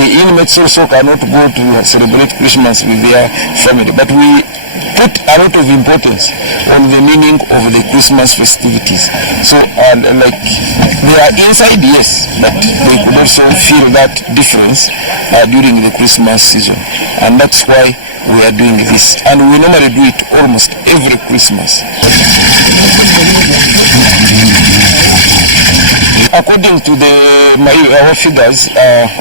the inmates also cannot go to celebrate Christmas with their family. But we put a lot of importance on the meaning of the Christmas festivities. So, like, they are inside, yes, but they could also feel that difference during the Christmas season. And that's why we are doing this. And we normally do it almost every Christmas. According to our figures,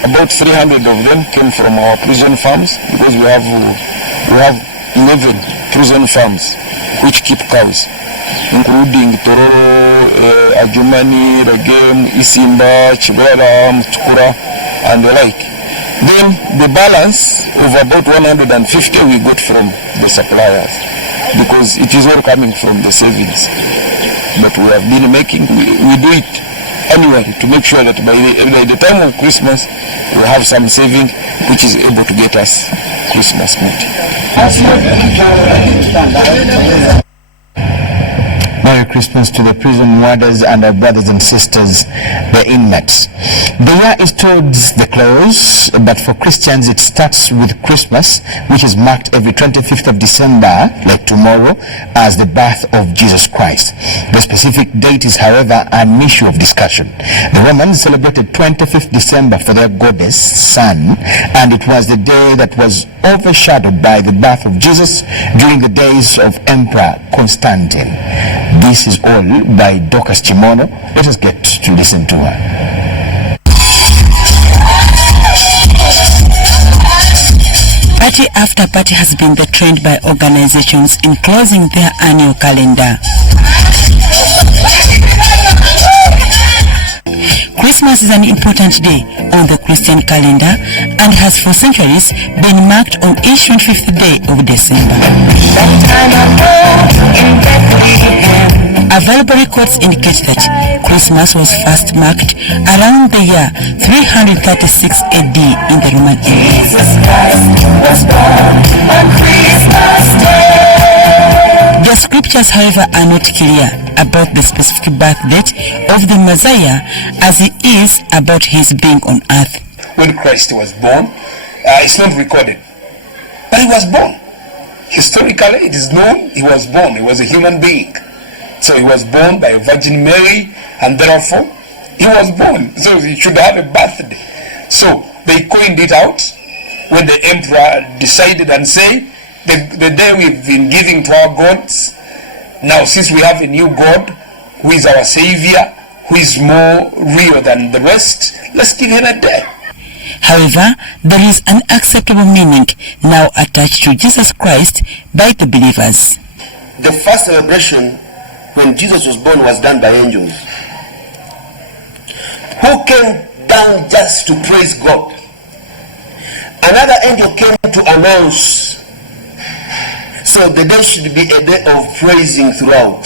about 300 of them came from our prison farms, because we have 11 prison farms which keep cows, including Tororo, Ajumani, Regem, Isimba, Chibera, Mtukura, and the like. Then the balance of about 150 we got from the suppliers, because it is all coming from the savings that we have been making. We do it annually to make sure that by the time of Christmas we have some saving which is able to get us Christmas meat. Merry Christmas to the prison warders and our brothers and sisters, the inmates. The year is towards the close, but for Christians it starts with Christmas, which is marked every 25th of December, like tomorrow, as the birth of Jesus Christ. The specific date is, however, an issue of discussion. The Romans celebrated 25th December for their goddess, Sun, and it was the day that was overshadowed by the birth of Jesus during the days of Emperor Constantine. This is all by Dorcas Chimono. Let us get to listen to her. Party after party has been the trend by organizations in closing their annual calendar. Christmas is an important day on the Christian calendar and has for centuries been marked on each 25th day of December. Available records indicate that Christmas was first marked around the year 336 AD in the Roman era. Jesus Christ was born on Christmas Day. The scriptures, however, are not clear about the specific birth date of the Messiah, as it is about his being on earth. When Christ was born, it's not recorded, but he was born. Historically, it is known he was born. He was a human being. So he was born by a Virgin Mary, and therefore he was born. So he should have a birthday. So they coined it out when the emperor decided and said, the day we've been giving to our gods, now since we have a new God who is our savior, who is more real than the rest, let's give him a day. However, there is an acceptable meaning now attached to Jesus Christ by the believers. The first celebration when Jesus was born was done by angels, who came down just to praise God. Another angel came to announce. So the day should be a day of praising throughout,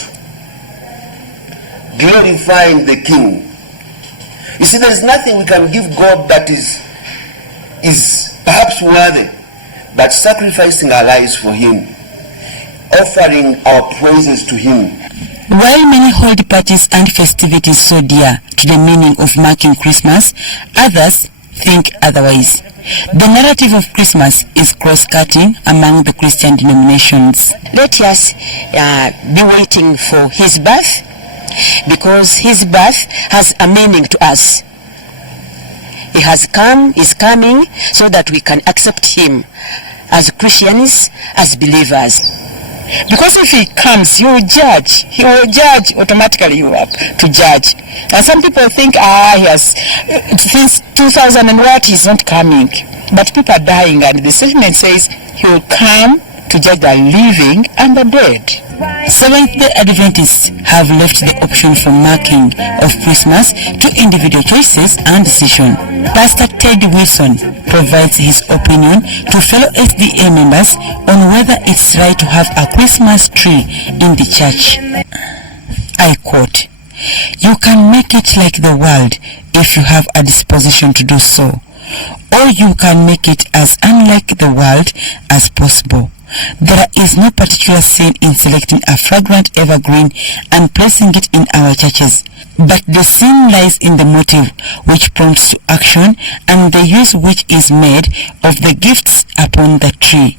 glorifying the King. You see, there is nothing we can give God that is perhaps worthy, but sacrificing our lives for him, offering our praises to him. While many hold parties and festivities so dear to the meaning of marking Christmas, others think otherwise. The narrative of Christmas is cross-cutting among the Christian denominations. Let us be waiting for his birth, because his birth has a meaning to us. He has come, is coming, so that we can accept him as Christians, as believers. Because if he comes, he will judge. He will judge automatically. You have to judge. And some people think, he has, since 2000 and what, he's not coming. But people are dying, and the statement says he will come to judge the living and the dead. Seventh-day Adventists have left the option for marking of Christmas to individual choices and decision. Pastor Ted Wilson provides his opinion to fellow SDA members on whether it's right to have a Christmas tree in the church. I quote, "You can make it like the world if you have a disposition to do so, or you can make it as unlike the world as possible. there is no particular sin in selecting a fragrant evergreen and placing it in our churches, but the sin lies in the motive which prompts to action and the use which is made of the gifts upon the tree.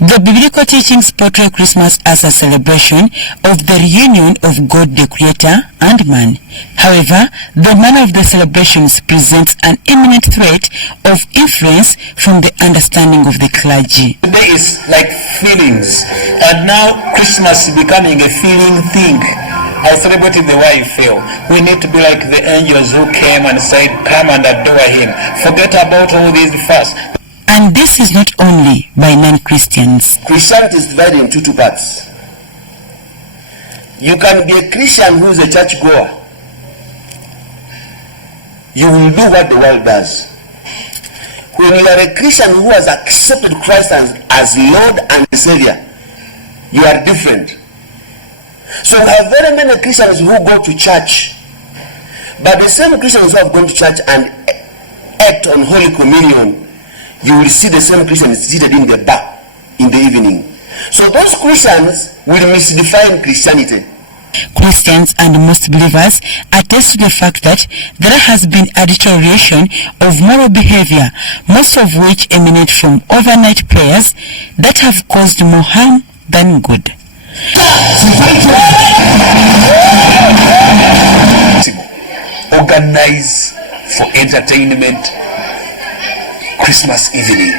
The biblical teachings portray Christmas as a celebration of the reunion of God the Creator and man. However, the manner of the celebrations presents an imminent threat of influence from the understanding of the clergy. Today is like feelings, and now Christmas is becoming a feeling thing. I celebrated the way I feel. We need to be like the angels who came and said, come and adore him. Forget about all these first. And this is not only by non-Christians. Christianity is divided into two parts. You can be a Christian who is a church goer. You will do what the world does. When you are a Christian who has accepted Christ as Lord and Savior, you are different. So we have very many Christians who go to church, but the same Christians who have gone to church and act on Holy Communion, you will see the same Christians seated in the bar in the evening. So those Christians will misdefine Christianity. Christians and most believers attest to the fact that there has been a deterioration of moral behavior, most of which emanate from overnight prayers that have caused more harm than good. Organize for entertainment Christmas evening.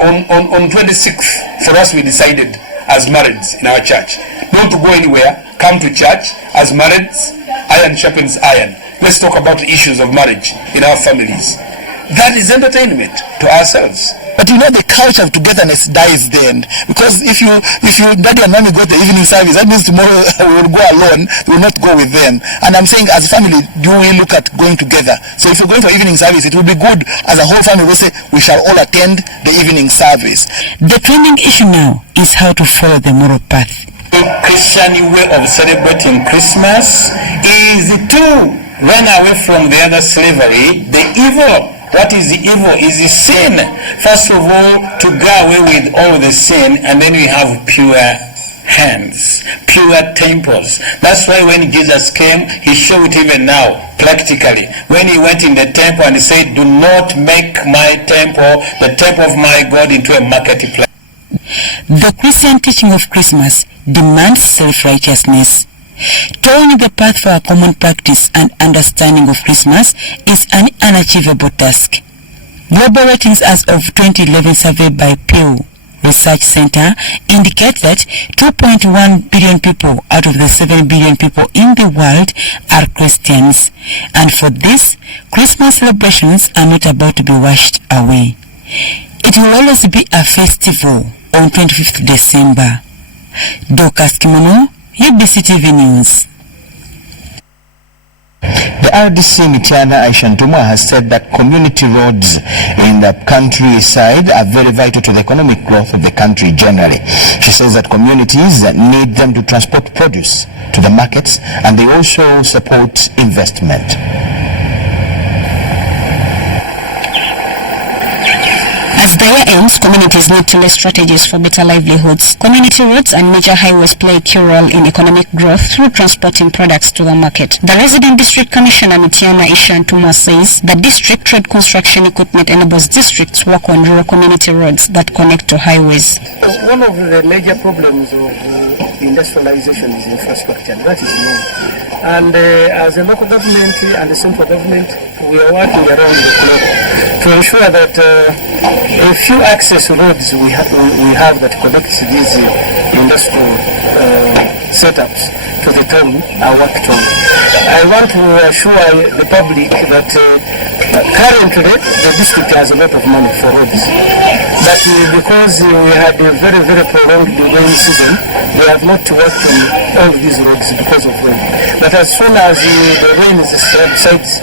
On 26th, for us we decided as marrieds in our church not to go anywhere, come to church as marrieds, iron sharpens iron. Let's talk about the issues of marriage in our families. That is entertainment to ourselves. But you know, the culture of togetherness dies then, because if you daddy and mommy go to the evening service, that means tomorrow we will go alone, we will not go with them. And I'm saying, as a family, do we look at going together? So if you're going to evening service, it will be good as a whole family. We say we shall all attend the evening service. The trending issue now is how to follow the moral path. The Christian way of celebrating Christmas is to run away from the other slavery, the evil. What is the evil? Is the sin. First of all, to go away with all the sin, and then we have pure hands, pure temples. That's why when Jesus came, he showed it even now, practically. When he went in the temple and he said, do not make my temple, the temple of my God, into a marketplace. The Christian teaching of Christmas demands self-righteousness. Toeing the path for a common practice and understanding of Christmas is an unachievable task. Global ratings as of 2011 survey by Pew Research Center indicate that 2.1 billion people out of the 7 billion people in the world are Christians. And for this, Christmas celebrations are not about to be washed away. It will always be a festival on 25th December. Dorcas Kimono, UBC TV News. The RDC Mitiana Aishantuma has said that community roads in the countryside are very vital to the economic growth of the country generally. She says that communities need them to transport produce to the markets, and they also support investment. As the year ends, communities need to lay strategies for better livelihoods. Community roads and major highways play a key role in economic growth through transporting products to the market. The resident district commissioner Mitiana Ishantuma says the district road construction equipment enables districts work on rural community roads that connect to highways. One of the major problems of industrialization is infrastructure. That is known. And as a local government and the central government, we are working around the clock to ensure that a few access roads we have that connects these industrial setups to the town are worked on. I want to assure the public that currently the district has a lot of money for roads. But because we had a very, very prolonged rain season, we have not worked on all these roads because of rain. But as soon as the rain subsides,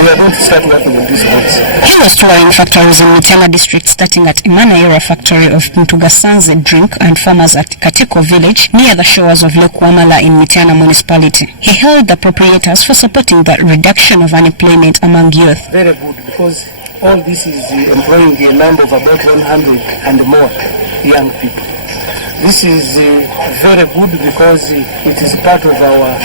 we are going to start working on these roads. He was touring factories in Mitiana district, starting at Imanaira factory of Ntugasanze drink and farmers at Katiko village near the shores of Lake Wamala in Mitiana municipality. He hailed the proprietors for supporting the reduction of unemployment among youth. Very good, because all this is employing a number of about 100 and more young people. This is very good because it is part of our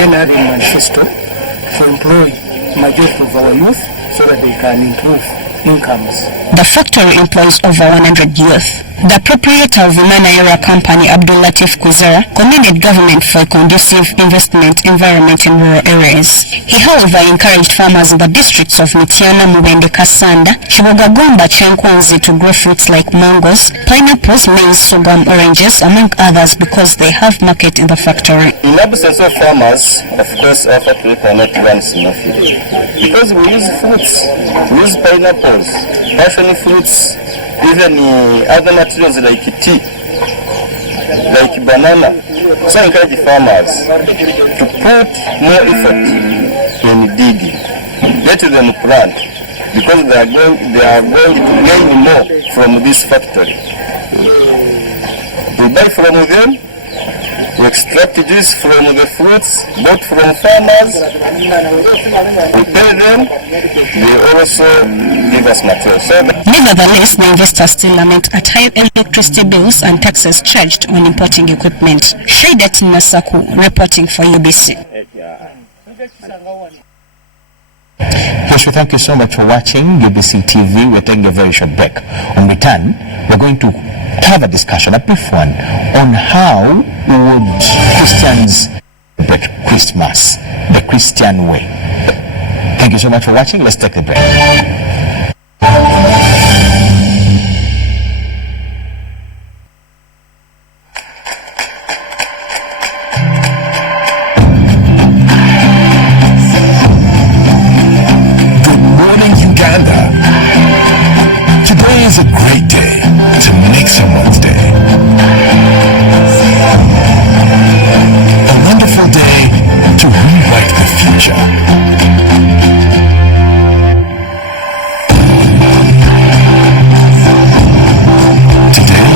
NRM manifesto to employ majority of our youth so that they can improve incomes. The factory employs over 100 youth. The proprietor of Umana Area Company, Abdul Latif Kuzera, commended government for a conducive investment environment in rural areas. He, however, encouraged farmers in the districts of Mityana, Mubende, Kasanda, Shibogagomba, Chenkwanzi to grow fruits like mangoes, pineapples, maize, sorghum, oranges, among others, because they have market in the factory. In absence of farmers, of course, our factory cannot run smoothly. Because we use fruits, we use pineapples, passion fruits, even other materials like tea, like banana. So I encourage farmers to put more effort in digging. Let them plant because they are going to gain more from this factory. We buy from them, we extract juice from the fruits, bought from farmers, we pay them, they also give us material. So nevertheless, the investors still lament at high electricity bills and taxes charged on importing equipment. Shaidat Nasaku reporting for UBC. Joshua, thank you so much for watching UBC TV. We're taking a very short break. On return, we're going to have a discussion, a brief one, on how would Christians celebrate Christmas the Christian way. Thank you so much for watching. Let's take a break. Today is a great day to make someone's day. A wonderful day to rewrite the future. Today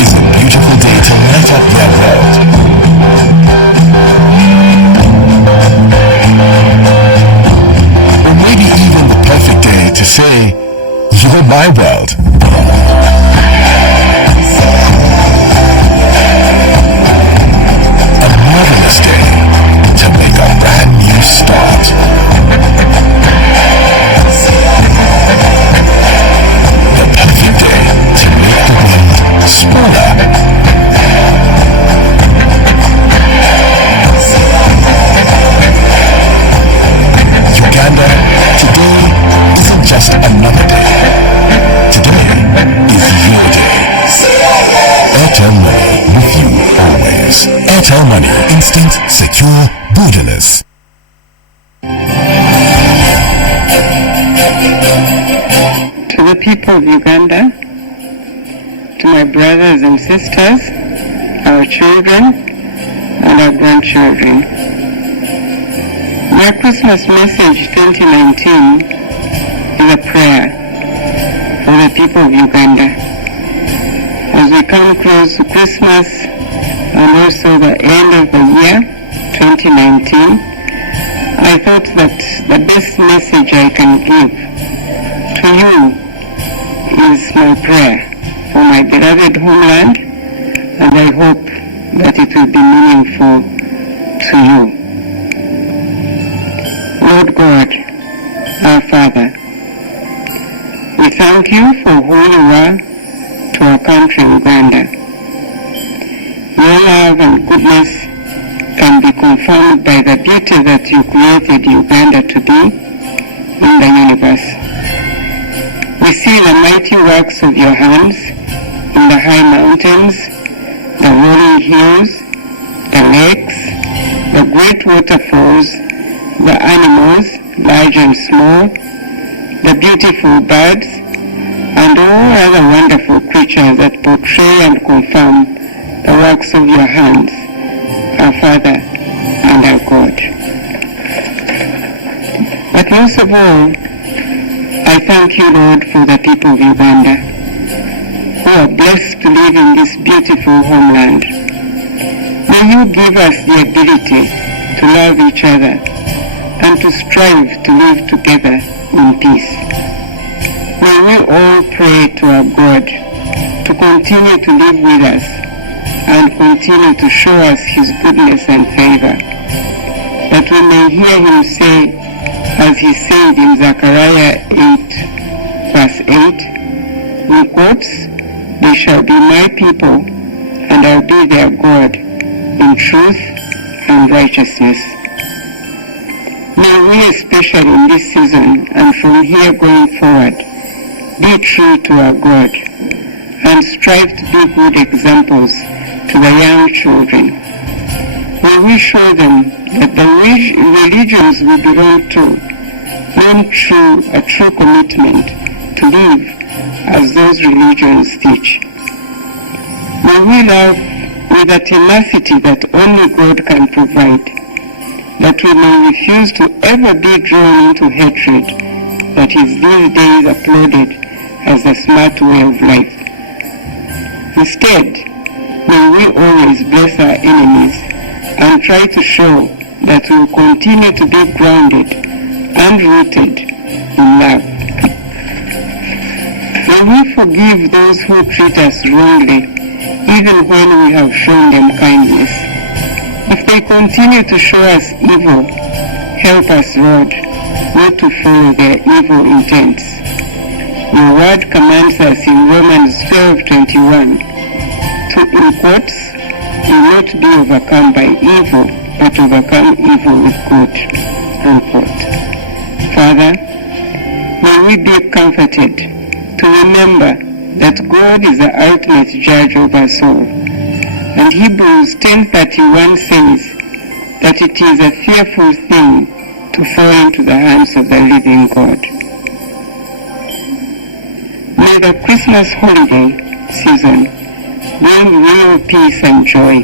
is a beautiful day to light up their world. Or maybe even the perfect day to say, "You're my world." A marvelous day to make a brand new start. The perfect day to make the world smaller. Uganda, today isn't just another day. Today is your day. Airtel Money, with you always. Airtel Money, instant, secure, borderless. To the people of Uganda, to my brothers and sisters, our children, and our grandchildren. My Christmas message 2019 is a prayer for the people of Uganda. As we come close to Christmas and also the end of the year 2019, I thought that the best message I can give to you is my prayer for my beloved homeland, and I hope that it will be meaningful to you. Lord God, our Father, we thank you for who you are to our country, Uganda. Your love and goodness can be confirmed by the beauty that you created Uganda to be in the universe. We see the mighty works of your hands in the high mountains, the rolling hills, the lakes, the great waterfalls, the animals, large and small, the beautiful birds, and all other wonderful creatures that portray and confirm the works of your hands, our Father and our God. But most of all, I thank you, Lord, for the people of Uganda, who are blessed to live in this beautiful homeland. May you give us the ability to love each other and to strive to live together in peace. we all pray to our God to continue to live with us and continue to show us his goodness and favor, that we may hear him say, as he said in Zechariah 8, verse 8, in quotes, "They shall be my people, and I'll be their God in truth and righteousness." May we, especially in this season and from here going forward, be true to our God and strive to be good examples to the young children. May we show them that the religions we belong to mean a true commitment to live as those religions teach. May we love with a tenacity that only God can provide, that we may refuse to ever be drawn into hatred that is these days applauded as the smart way of life. Instead, may we always bless our enemies and try to show that we will continue to be grounded and rooted in love. May we forgive those who treat us wrongly, even when we have shown them kindness. If they continue to show us evil, help us, Lord, not to follow their evil intents. Your word commands us in Romans 12:21 to, in quotes, "do not be overcome by evil, but overcome evil with good," unquote. Father, may we be comforted to remember that God is the ultimate judge of us all. And Hebrews 10:31 says that it is a fearful thing to fall into the hands of the living God. May the Christmas holiday season bring real peace and joy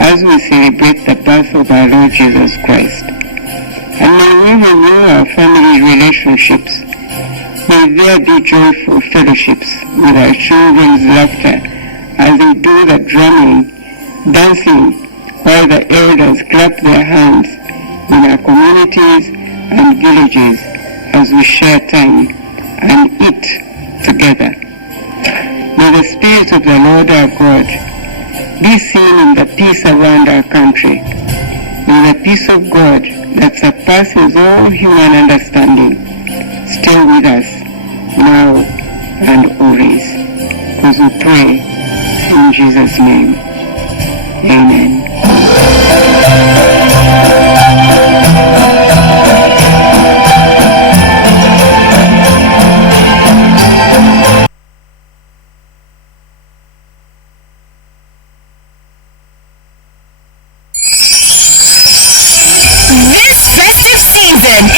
as we celebrate the birth of our Lord Jesus Christ. And may we renew our family relationships. May there be joyful fellowships with our children's laughter as they do the drumming, dancing, while the elders clap their hands in our communities and villages as we share time and eat together. May the Spirit of the Lord our God be seen in the peace around our country. May the peace of God that surpasses all human understanding stay with us now and always. Because we pray in Jesus' name. Amen.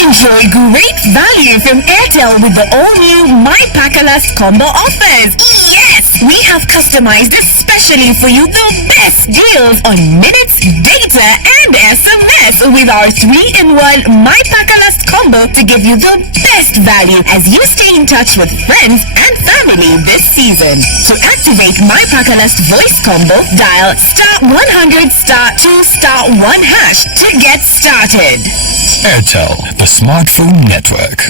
Enjoy great value from Airtel with the all-new My Pakalast combo offers. Yes! We have customized especially for you the best deals on minutes, data, and SMS with our 3-in-1 My Pakalast combo to give you the best value as you stay in touch with friends and family this season. To activate My Pakalast voice combo, dial *100 *2 *1# to get started. Airtel, the smartphone network.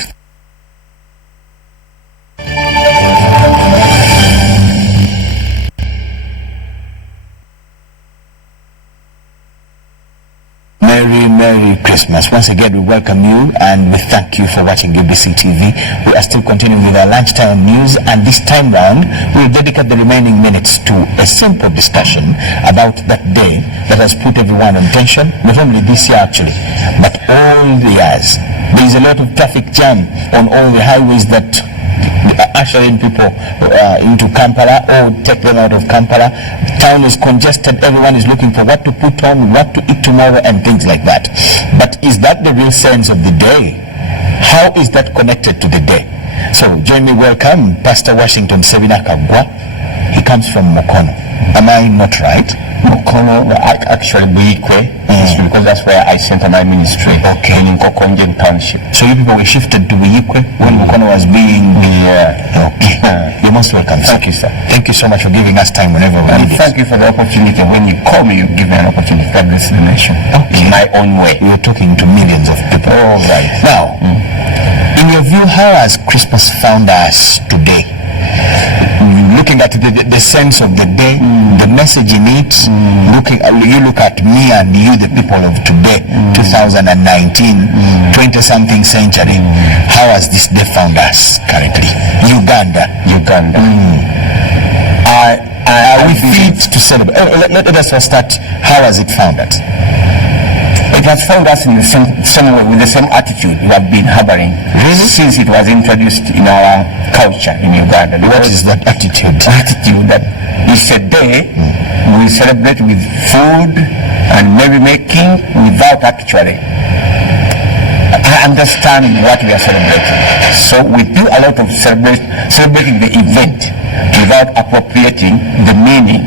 Merry Christmas. Once again, we welcome you and we thank you for watching UBC TV. We are still continuing with our lunchtime news, and this time round, we'll dedicate the remaining minutes to a simple discussion about that day that has put everyone on tension, not only this year actually, but all the years. There is a lot of traffic jam on all the highways that ushering people into Kampala or take them out of Kampala. Town is congested, everyone is looking for what to put on, what to eat tomorrow, and things like that. But is that the real sense of the day? How is that connected to the day? So join me, welcome Pastor Washington Sebina Kagwa. He comes from Mokono. Am I not right? Mokono, actually Buikwe, because that's where I center my ministry. Okay. In Kokongen Township. So you people were shifted to Buikwe when Mokono was being... Okay. You're most welcome. Thank you, sir. Thank you so much for giving us time whenever we need it. Thank you for the opportunity. When you call me, you give me an opportunity to address the nation in my own way. You're talking to millions of people. All right. Now, in your you, how has Christmas found us today? Looking at the sense of the day, the message in it, you look at me and you, the people of today, 2019, 20-something century. How has this day found us currently? Uganda. Are we fit to celebrate? Let us first start. How has it found us? It has found us in the same way, with the same attitude we have been harboring since it was introduced in our culture in Uganda. What is that attitude? Attitude that it's a day we celebrate with food and merrymaking without actually understanding what we are celebrating. So we do a lot of celebrating the event without appropriating the meaning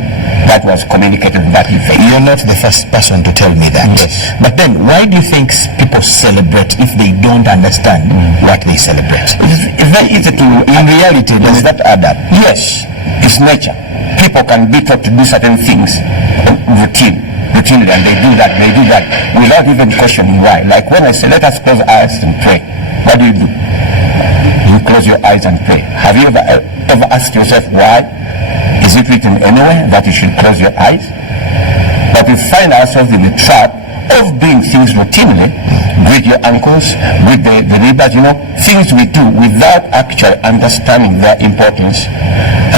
that was communicated in that event. You're not the first person to tell me that. Yes. But then, why do you think people celebrate if they don't understand what they celebrate? It's very easy to... In reality, does that add up? Yes, it's nature. People can be taught to do certain things routinely, and they do that without even questioning why. Like when I say, let us close our eyes and pray, what do? You close your eyes and pray. Have you ever asked yourself why? Is it written anywhere that you should close your eyes? But we find ourselves in the trap of doing things routinely, greet your uncles, greet the neighbors, things we do without actually understanding their importance.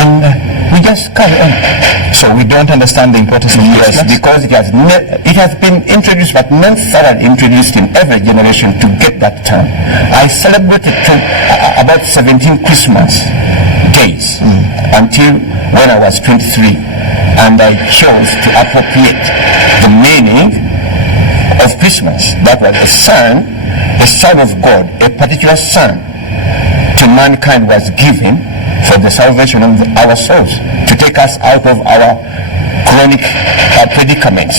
And we just carry on. So we don't understand the importance of Christmas? Yes, because it has been introduced, but not thoroughly introduced in every generation to get that term. I celebrated about 17 Christmas days until when I was 23, and I chose to appropriate the meaning of Christmas. That was a son of God, a particular son to mankind was given for the salvation of our souls, to take us out of our chronic predicaments.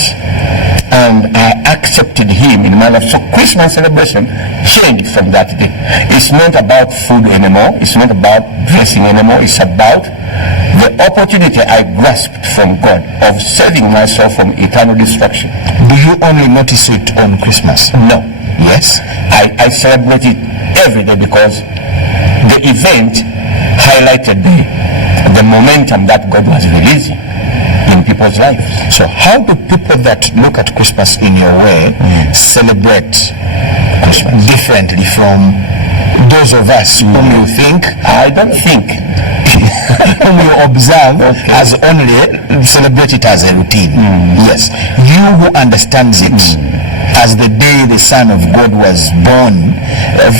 And I accepted him in my life. So Christmas celebration changed from that day. It's not about food anymore. It's not about dressing anymore. It's about the opportunity I grasped from God of saving myself from eternal destruction. Do you only notice it on Christmas? No. Yes? I celebrate it every day because the event highlighted the momentum that God was releasing in people's lives. So how do people that look at Christmas in your way celebrate Christmas differently from those of us whom you think, I don't think, whom you observe as only celebrate it as a routine? Yes. You who understands it as the day the Son of God was born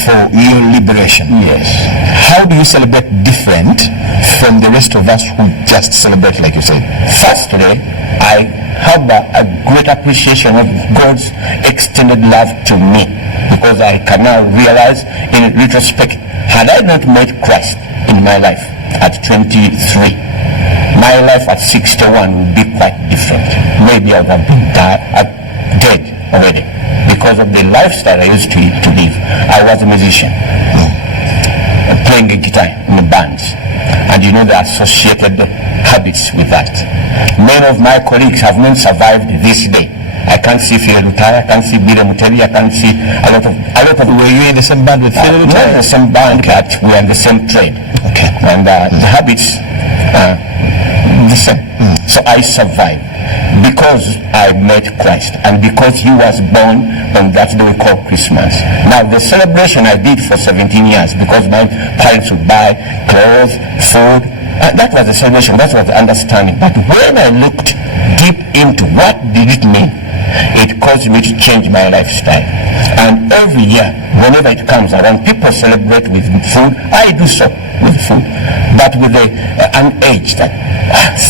for your liberation. Yes. How do you celebrate different from the rest of us who just celebrate like you said? Firstly, I have a great appreciation of God's extended love to me, because I can now realize in retrospect, had I not met Christ in my life at 23, my life at 61 would be quite different. Maybe I would have been dead already because of the lifestyle I used to live. I was a musician, playing a guitar in the bands, and the associated habits with that. Many of my colleagues have not survived this day. I can't see Phil Lutaya, I can't see Billy Muteli, I can't see a lot of. Were you in the same band with Phil Lutaya? Not in the same band, but we are in the same trade. Okay. And the habits are the same. So I survived because I met Christ and because he was born on that day we call Christmas. Now the celebration I did for 17 years because my parents would buy clothes, food. That was the celebration, that was the understanding. But when I looked deep into what did it mean, it caused me to change my lifestyle. And every year, whenever it comes around, people celebrate with food. I do so with food, but with an age that,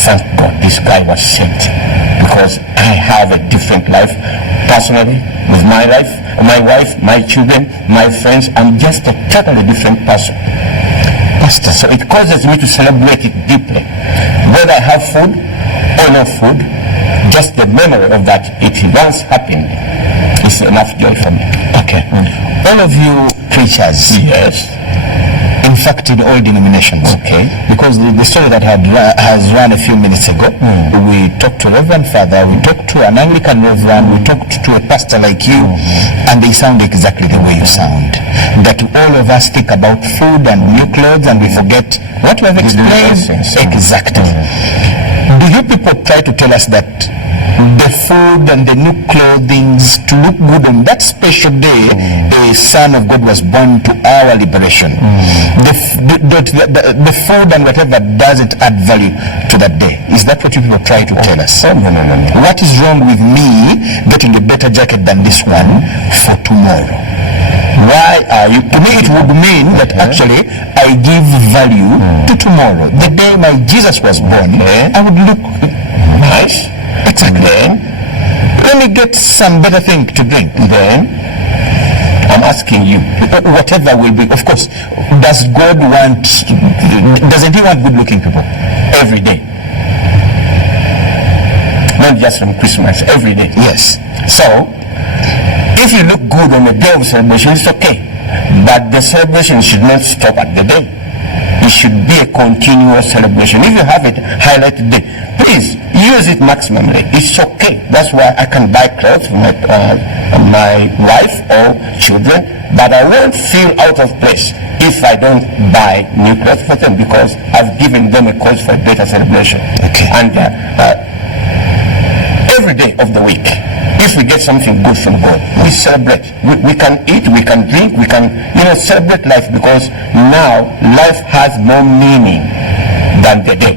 thank God, this guy was sent, because I have a different life personally with my life, my wife, my children, my friends. I'm just a totally different person. So it causes me to celebrate it deeply. Whether I have food or no food, just the memory of that it once happened is enough joy for me. Okay. All of you preachers, yes, In fact, in all denominations. Okay. Because the story that has run a few minutes ago, we talked to a Reverend Father, we talked to an Anglican Reverend, we talked to a pastor like you, and they sound exactly the way you sound. That all of us think about food and new clothes and we forget what we have explained. Exactly. Do you people try to tell us that the food and the new clothing to look good on that special day a Son of God was born to our liberation? The food and whatever doesn't add value to that day. Is that what you people try to tell us? No. What is wrong with me getting a better jacket than this one for tomorrow? Why are you? To me, it would mean that actually I give value to tomorrow. The day my Jesus was born, I would look nice. Exactly. Then, let me get some better thing to drink. Then, I'm asking you, whatever will be, of course, doesn't he want good-looking people? Every day. Not just from Christmas, every day. Yes. So, if you look good on the day of celebration, it's okay. But the celebration should not stop at the day. It should be a continuous celebration. If you have it highlighted day, please use it maximally. It's okay. That's why I can buy clothes for my wife or children, but I won't feel out of place if I don't buy new clothes for them, because I've given them a cause for a better celebration. Okay. And every day of the week, if we get something good from God, we celebrate. We can eat, we can drink, we can, celebrate life, because now life has more meaning than the day.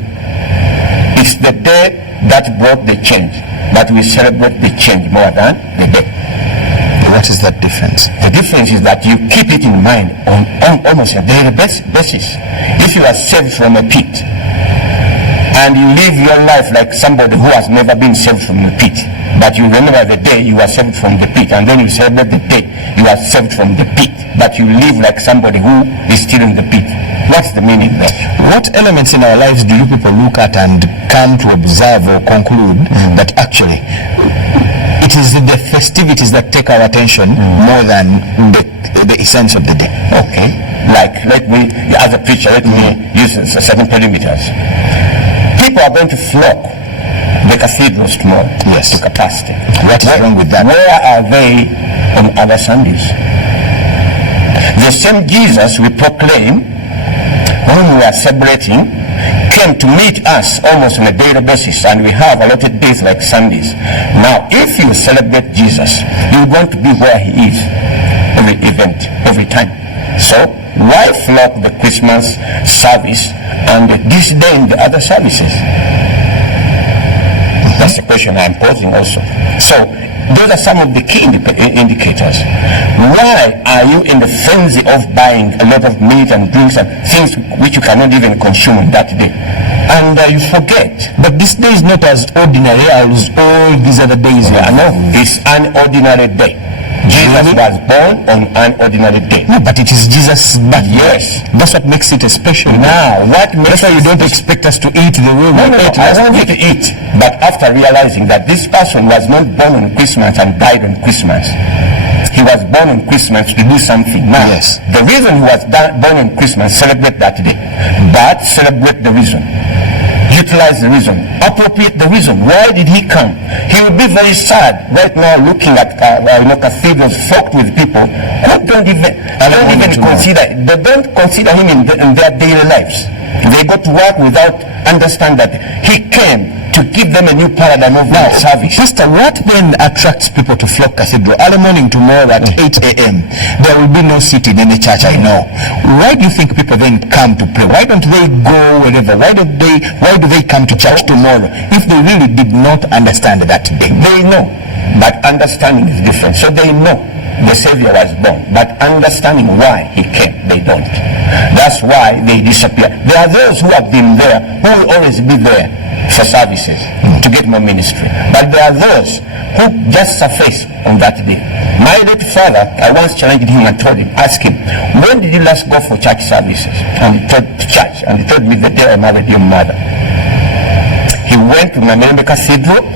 It's the day that brought the change, but we celebrate the change more than the day. What is that difference? The difference is that you keep it in mind on almost a daily basis. If you are saved from a pit, and you live your life like somebody who has never been saved from the pit, but you remember the day you were saved from the pit, and then you celebrate the day you are saved from the pit, but you live like somebody who is still in the pit. What's the meaning there? What elements in our lives do you people look at and come to observe or conclude that actually it is the festivities that take our attention more than the essence of the day? Okay. Like, let me, as a preacher, let me use certain perimeters. People are going to flock the cathedrals tomorrow to capacity. What is wrong with that? Where are they on other Sundays? The same Jesus we proclaim when we are celebrating came to meet us almost on a daily basis, and we have allotted days like Sundays. Now, if you celebrate Jesus, you're going to be where he is every event, every time. So, why flock the Christmas service and this day in the other services? That's the question I'm posing also. So, those are some of the key indicators. Why are you in the frenzy of buying a lot of meat and drinks and things which you cannot even consume on that day? And you forget. But this day is not as ordinary as all these other days. No, it's an ordinary day. Jesus was born on an ordinary day. No, but it is Jesus' birth. Yes. That's what makes it a special. Now, what makes That's why you don't expect us to eat the way we ate I last want week. you to eat. But after realizing that this person was not born on Christmas and died on Christmas, he was born on Christmas to do something. Now, the reason he was born on Christmas, celebrate that day. But celebrate the reason. Utilize the reason. Appropriate the reason. Why did he come? He will be very sad right now looking at cathedrals flocked with people who don't even consider him in their daily lives. They go to work without understand that he came to give them a new paradigm of service. Pastor, what then attracts people to flock cathedral? Early morning tomorrow at 8 a.m. there will be no seating in the church, I know. Why do you think people then come to pray? Why don't they go wherever? Why do they come to church tomorrow if they really did not understand that day? They know, but understanding is different. So they know the Savior was born, but understanding why he came, they don't. That's why they disappear. There are those who have been there, who will always be there for services, to get more ministry. But there are those who just surface on that day. My late father, I once challenged him and told him, asked him, when did you last go for church services? And he told me the day I married your mother. He He went to Namirembe Cathedral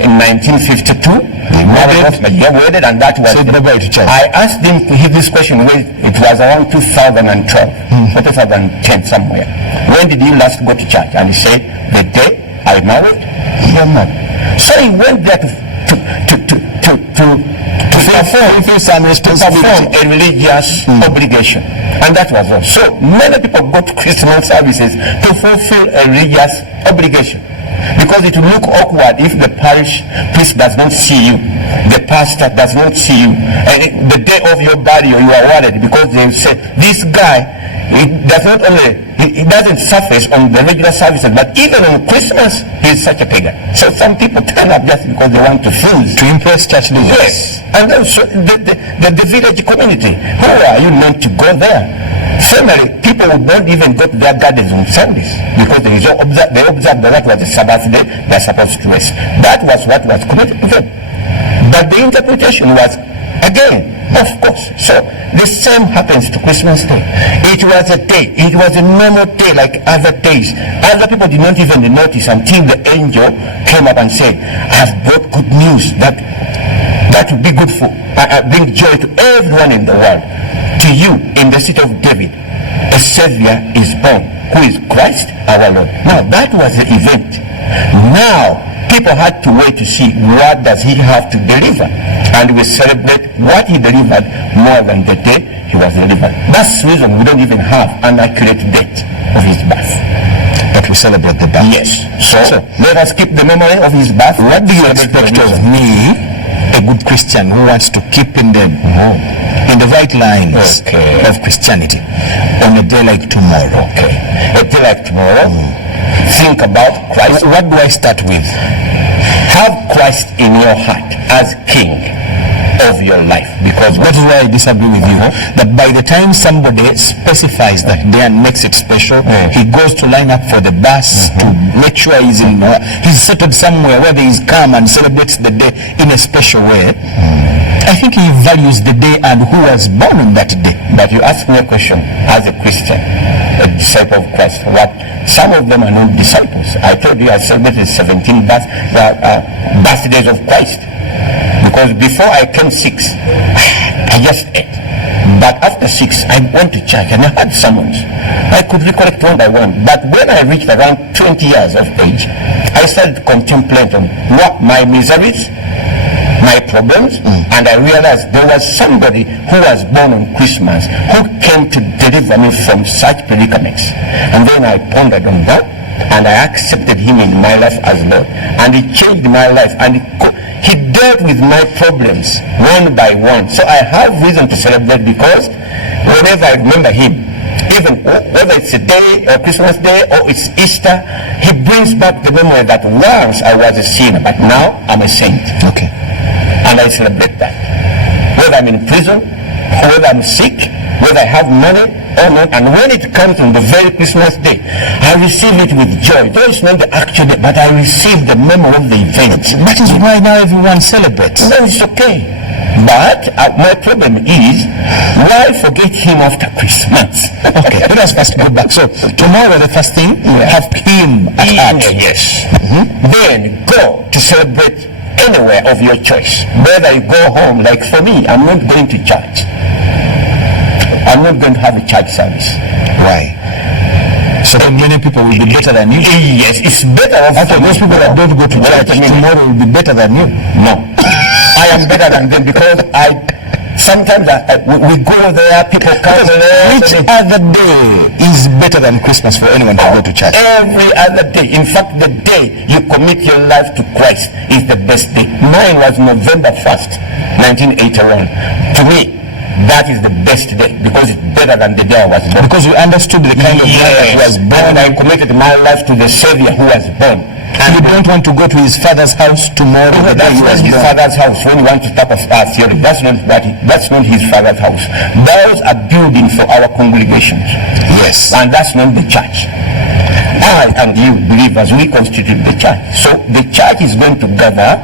in 1952. Wedded, and that was. I asked him this question when it was around 2012, 2010 somewhere. When did you last go to church? And he said, the day I married your mom. So he went there to perform a religious obligation, and that was all. So many people go to Christian services to fulfill a religious obligation, because it will look awkward if the parish priest does not see you, the pastor does not see you, and the day of your burial you are worried because they say this guy, it doesn't surface on the regular services, but even on Christmas he is such a pagan. So some people turn up just because they want to fools, to impress church leaders. Yes, and also the village community. Who are you meant to go there? Finally, people would not even go to their gardens on Sundays because they observed that was the Sabbath day they are supposed to rest. That was what was committed to them. But the interpretation was, again, of course. So the same happens to Christmas Day. It was a day, it was a normal day like other days. Other people did not even notice until the angel came up and said, I have brought good news that will be good for, bring joy to everyone in the world. To you, in the city of David, a Savior is born, who is Christ our Lord. Now, that was the event. Now, people had to wait to see what does he have to deliver. And we celebrate what he delivered more than the day he was delivered. That's the reason we don't even have an accurate date of his birth. But we celebrate the birth. Yes. So let us keep the memory of his birth. What do you expect of me, a good Christian who wants to keep in the right lines of Christianity, on a day like tomorrow? A day like tomorrow, think about Christ. What do I start with? Have Christ in your heart as King of your life, because that is why I disagree with you, that by the time somebody specifies that day and makes it special, he goes to line up for the bus to make sure he's settled somewhere where there is calm and celebrates the day in a special way. I think he values the day and who was born on that day. But you ask me a question as a Christian, a disciple of Christ. What? Some of them are not disciples. I told you I celebrated 17 birthdays of Christ. Because before I came 6, I just ate. But after 6, I went to church and I had sermons. I could recollect one by one. But when I reached around 20 years of age, I started to contemplate on what my miseries, my problems, and I realized there was somebody who was born on Christmas who came to deliver me from such predicaments. And then I pondered on that, and I accepted him in my life as Lord. And he changed my life, and he dealt with my problems one by one. So I have reason to celebrate, because whenever I remember him, even whether it's a day or Christmas Day or it's Easter, he brings back the memory that once I was a sinner, but now I'm a saint. Okay. And I celebrate that. Whether I'm in prison, whether I'm sick, whether I have money or not, and when it comes on the very Christmas day, I receive it with joy. Though it's not the actual day, but I receive the memory of the event. That is why now everyone celebrates. No, it's okay. But my problem is, why forget him after Christmas? Okay, let us first go back. So tomorrow the first thing, have him at heart. Yes. Then go to celebrate anywhere of your choice. Whether you go home, like for me, I'm not going to church. I'm not going to have a church service. Why? So many people will be better than you? Yes, it's better. After those people that don't go to church, tomorrow will be better than you? No. I am better than them, because sometimes we go there, people come there. Which other day is better than Christmas for anyone to go to church? Every other day. In fact, the day you commit your life to Christ is the best day. Mine was November 1st, 1981. To me, that is the best day, because it's better than the day I was born. Because you understood the kind of life that was born. I committed my life to the Savior who was born. And you don't want to go to his father's house tomorrow. No, that's not his father's house. When you want to talk of our theory, that's not his father's house. Those are buildings for our congregations. Yes. And that's not the church. I and you believers, we constitute the church. So the church is going to gather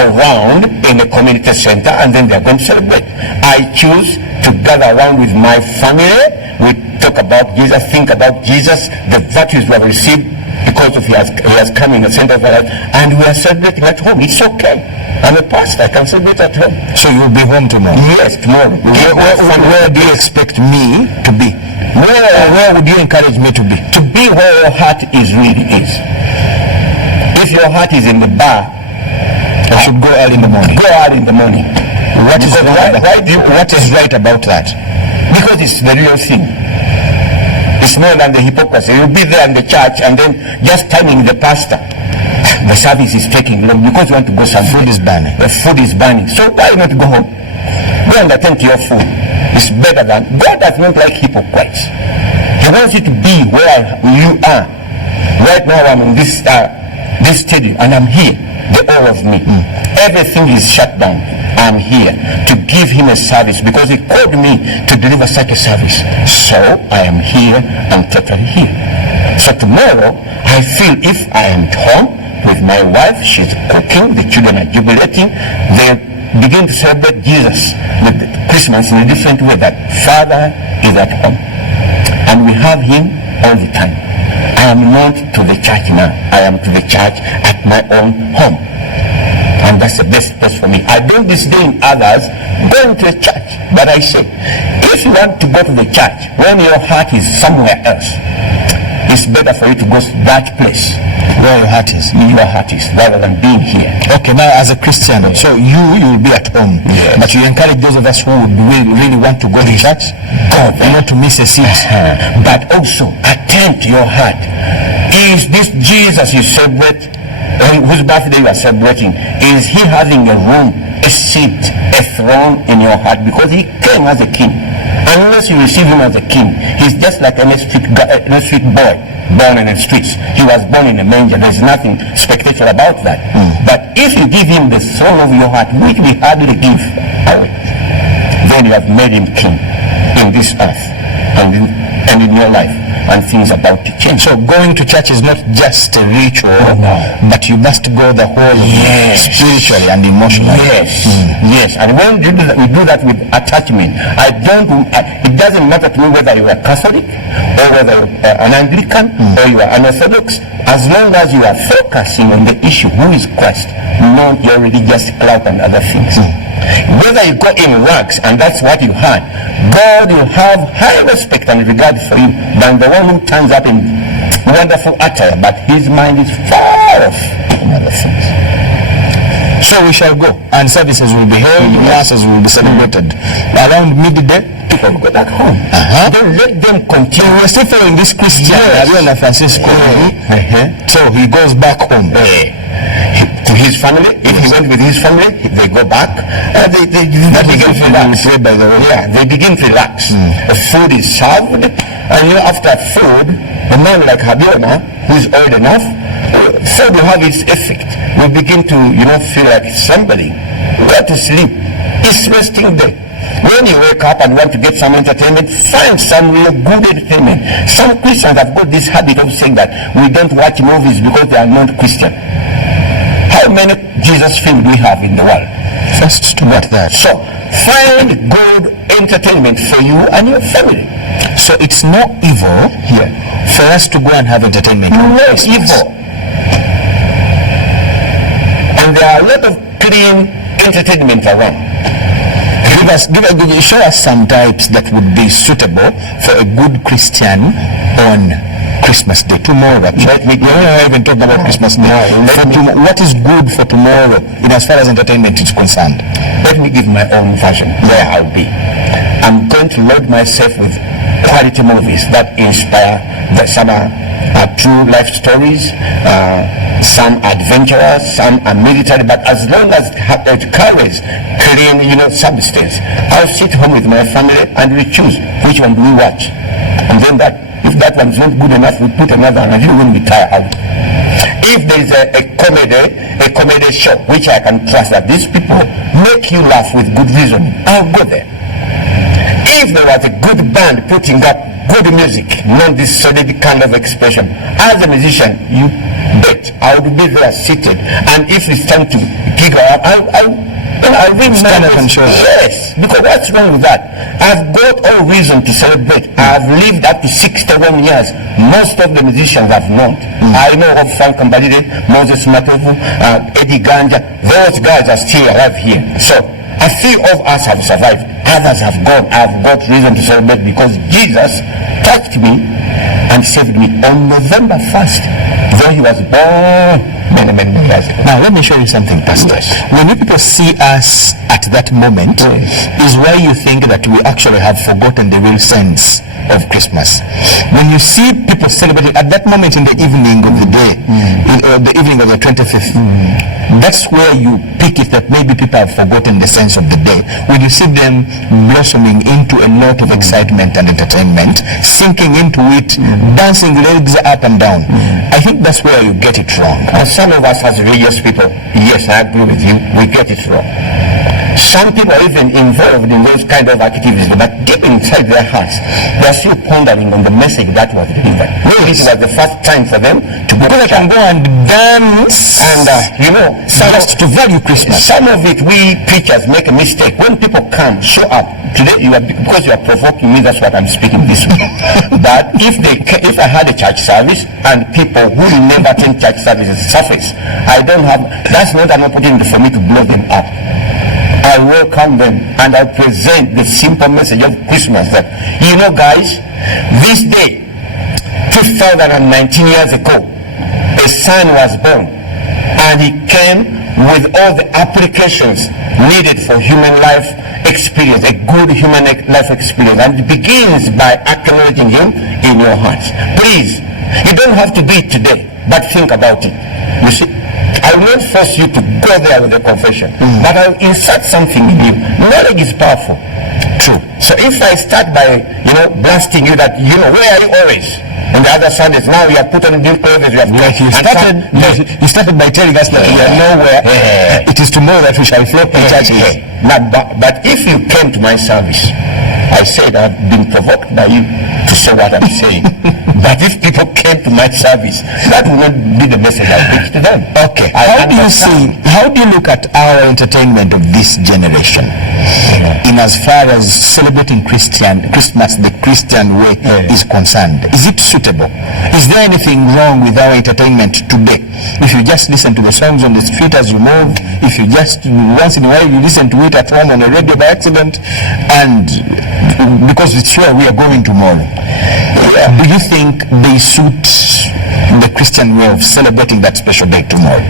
around in a community center, and then they're going to celebrate. I choose to gather around with my family. We talk about Jesus, think about Jesus, the virtues we have received because of he has come in the center of our life, and we are celebrating at home. It's okay. I'm a pastor. I can celebrate at home. So you'll be home tomorrow? Yes, tomorrow. Where do you expect me to be? Where would you encourage me to be? To be where your heart really is. If your heart is in the bar, I should go early in the morning. Go early in the morning. What is right about that? Because it's the real thing. It's more than the hypocrisy. You'll be there in the church and then just timing the pastor. The service is taking long because you want to go somewhere. Food is burning. The food is burning. So why not go home? Go and attend to your food. It's better than... God does not like hypocrites. He wants you to be where you are. Right now I'm in this stadium and I'm here. The all of me. Everything is shut down. I'm here to give him a service because he called me to deliver such a service. So I am here and totally here. So tomorrow I feel if I am at home with my wife, she's cooking, the children are jubilating, they begin to celebrate Jesus with Christmas in a different way, that Father is at home and we have him all the time. I am not to the church now. I am to the church at my own home. And that's the best place for me. I don't disdain others going to the church. But I say, if you want to go to the church when your heart is somewhere else, it's better for you to go to that place where your heart is. Your heart is, rather than being here. Okay, now as a Christian, so you will be at home. Yes. But you encourage those of us who would really want to go to church, not to miss a seat. But also, attend to your heart. Is this Jesus you celebrate, whose birthday you are celebrating, is he having a room, a seat, a throne in your heart? Because he came as a king. Unless you receive him as a king, he's just like any street boy born in the streets. He was born in a manger. There's nothing spectacular about that. But if you give him the throne of your heart, which we hardly give away, then you have made him king in this earth and in your life. And things about to change. So going to church is not just a ritual, but you must go the whole spiritually and emotionally. Yes. And when we do that with attachment, it doesn't matter to me whether you are Catholic or whether you are an Anglican or you are Unorthodox, as long as you are focusing on the issue, who is Christ, not your religious clout and other things. Whether you go in rags and that's what you had, God will have high respect and regard for you than the one who turns up in wonderful attire, but his mind is far off from other things. So we shall go, and services will be held, masses will be celebrated. Around midday, people go back home. Don't let them continue. We're still following this Christian, Francisco. So he goes back home. To his family. If he went with his family, they go back. They begin to relax. They begin to relax. The food is served, and after food, a man like Habiona, who is old enough, food will have its effect. We begin to, feel like somebody. Go to sleep. It's resting day. When you wake up and want to get some entertainment, find some real good entertainment. Some Christians have got this habit of saying that we don't watch movies because they are not Christian. How many Jesus films do we have in the world? First to get that. So, find good entertainment for you and your family. So it's not evil for us to go and have entertainment. No, it's evil. And there are a lot of clean entertainment around. Show us some types that would be suitable for a good Christian on Christmas Day. Tomorrow, actually. We're not even talking about Christmas Day. What is good for tomorrow in as far as entertainment is concerned? Let me give my own version where I'll be. I'm going to load myself with quality movies that inspire some true life stories, some adventurous, some are military, but as long as it carries clean, substance, I'll sit home with my family and we choose which one do we watch. And then if that one's not good enough, we put another one and you won't be tired out. If there is a comedy show which I can trust that these people make you laugh with good reason, I'll go there. If there was a good band putting up good music, not this solid kind of expression, as a musician, you bet I would be there seated, and if it's time to giggle, I'll Then I read Stand up and show it. Yes, because what's wrong with that? I've got all reason to celebrate. I've lived up to 61 years. Most of the musicians I've known. I know of Frank Kambalide, Moses Matovu, Eddie Ganja. Those guys are still alive here. So a few of us have survived. Others have gone. I've got reason to celebrate because Jesus touched me and saved me on November 1st, though he was born many years ago. Now, let me show you something, Pastor. Yes. When you people see us at that moment, is where you think that we actually have forgotten the real sense of Christmas. When you see people celebrating at that moment in the evening of the day, the evening of the 25th, that's where you pick it that maybe people have forgotten the sense of the day. When you see them blossoming into a lot of excitement and entertainment, sinking into it, dancing legs up and down, I think that's where you get it wrong. And some of us as religious people, yes, I agree with you, we get it wrong. Some people are even involved in those kind of activities, but deep inside their hearts, they are still pondering on the message that was delivered. Maybe it was the first time for them to go to and go and dance and just to value Christmas. Some of it we preachers make a mistake. When people come, show up today, because you are provoking me, that's what I'm speaking this way. But if I had a church service and people who never attend church services surface, that's not an opportunity for me to blow them up. I welcome them and I present the simple message of Christmas that, guys, this day, 2019 years ago, a son was born and he came with all the applications needed for human life experience, a good human life experience, and it begins by acknowledging him in your hearts. Please, you don't have to do it today, but think about it. You see, I will not force you to go there with a confession, but I will insert something in you. Knowledge is powerful. True. So if I start by, blasting you that, where are you always? On the other side is now you have put on new clothes, you have you started by telling us that we are nowhere. It is tomorrow that we shall flock to church. But if you came to my service, I said I've been provoked by you to say what I'm saying. But if people came to my service, that would not be the message I preach to them. Okay. How do you look at our entertainment of this generation in as far as celebrating Christmas the Christian way is concerned? Is it suitable? Is there anything wrong with our entertainment today? If you just listen to the songs on the street as you move, if you just once in a while you listen to it at home on a radio by accident, and because it's where we are going tomorrow, do you think they suit the Christian way of celebrating that special day tomorrow?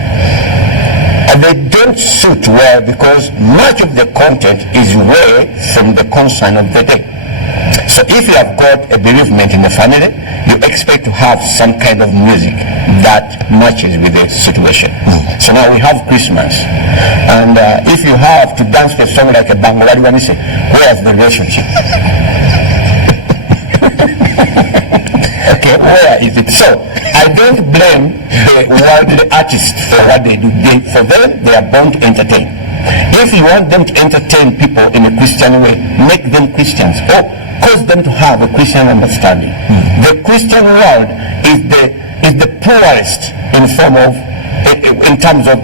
They don't suit well because much of the content is away from the concern of the day. So if you have got a bereavement in the family, you expect to have some kind of music that matches with the situation. So now we have Christmas, and if you have to dance to a song like a bango, what do you want to say? Where's the relationship? Okay, where is it? So I don't blame the worldly artists for what they do. For them, they are born to entertain. If you want them to entertain people in a Christian way, make them Christians or cause them to have a Christian understanding. The Christian world is the poorest in terms of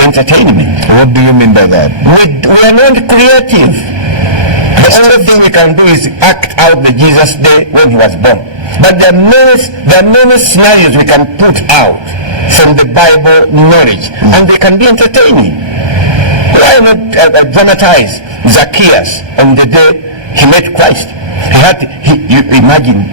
entertainment. What do you mean by that? We are not creative. The only thing we can do is act out the Jesus day when he was born. But there are many scenarios we can put out from the Bible knowledge, and they can be entertaining. Why not dramatize Zacchaeus on the day he met Christ? You imagine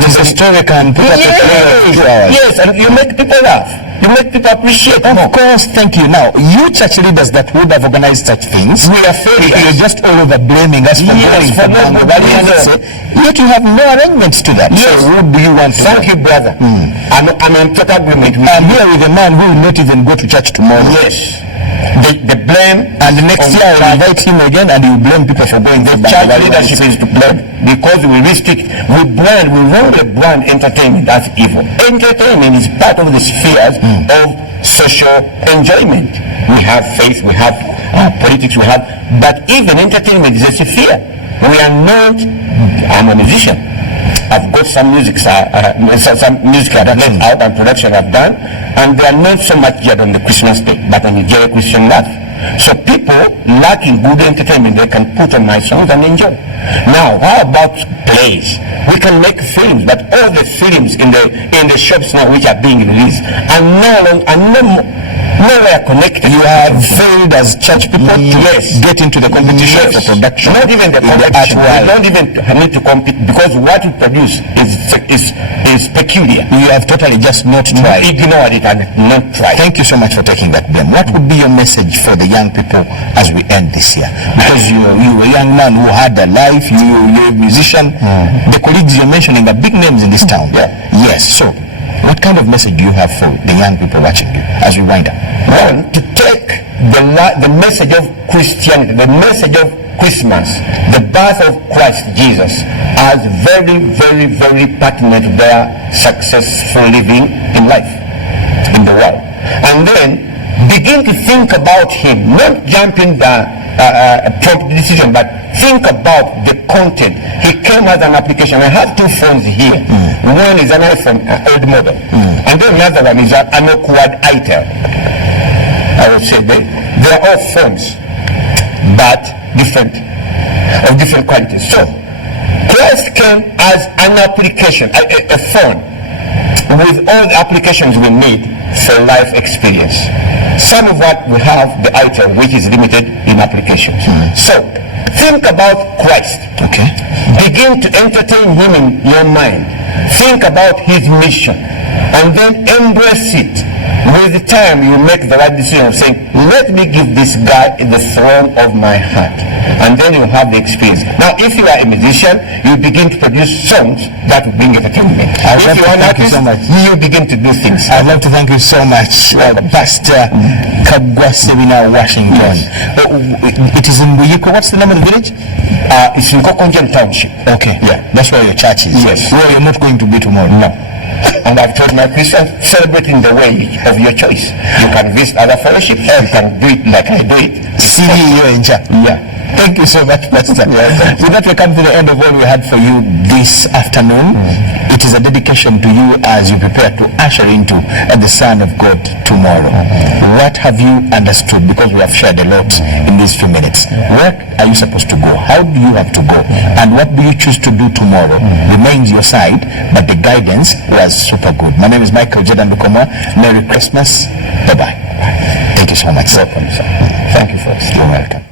this is a story can put up a 2 hours. Yes, and you make people laugh. You make people appreciate. Of course, thank you. Now, you church leaders that would have organized such things, we are failures. You're just all over blaming us for going for yet you have no arrangements to that. Yes. So what do you want to Thank you, brother. I'm in total agreement with you. I'm here with a man who will not even go to church tomorrow. Yes. The blame, and the next year I will invite him again and he will blame people for going. The church leadership is to blame because we wrongly brand entertainment as evil. Entertainment is part of the spheres of social enjoyment. We have faith, we have politics, but even entertainment is a sphere. I'm a musician. I've got some music I've left out and production I've done, and they are not so much geared on the Christmas day, but on the Christian life. So people lacking good entertainment, they can put on my songs and enjoy. Now, how about plays? We can make films, but all the films in the shops now which are being released are nowhere connected. You have failed as church people Yes. to get into the competition Yes. for production. Not even the in the competition. art We world. don't even need to compete because what we produce is peculiar. You have totally just not tried. Ignored it and not tried. Thank you so much for taking that blame. What would be your message for the young people as we end this year? Because you're a young man who had a life, you're a musician. The colleagues you're mentioning are big names in this town. Yeah. Yes. So, what kind of message do you have for the young people watching you as we wind up? Well, to take the message of Christianity, the message of Christmas, the birth of Christ Jesus, as very, very, very pertinent to their successful living in life, in the world. And then begin to think about him, not jump in the prompt decision, but think about the content. He came as an application. I have two phones here. One is an iPhone, old model, and then another one is an awkward item. I would say they are all phones, but of different qualities. So Christ came as an application, a phone with all the applications we need for life experience. Some of what we have, the item, which is limited in applications. So think about Christ. Okay. Begin to entertain him in your mind. Think about his mission, and then embrace it. With time, you make the right decision of saying, let me give this guy the throne of my heart. And then you have the experience. Now, if you are a musician, you begin to produce songs that will bring entertainment. If you are an artist, you begin to do things. I'd love to thank you so much, Pastor Kagwa Seminar, Washington. It is in Buyiko. What's the name of the village? It's in Kokonjan Township. Okay. Yeah. That's where your church is. Yes. Where you're not going to be tomorrow. No. And I've told my Christians, celebrate in the way of your choice. You can visit other fellowships, you can do it like I do it. See you in church. Yeah. Thank you so much, Pastor. With that, we come to the end of what we had for you this afternoon. It is a dedication to you as you prepare to usher into the Son of God tomorrow. What have you understood? Because we have shared a lot in these few minutes. Where are you supposed to go? How do you have to go? And what do you choose to do tomorrow? Remains your side, but the guidance was super good. My name is Michael Jordan Lukoma. Merry Christmas. Bye-bye. Thank you so much. Welcome, sir. Thank you, folks. You're welcome.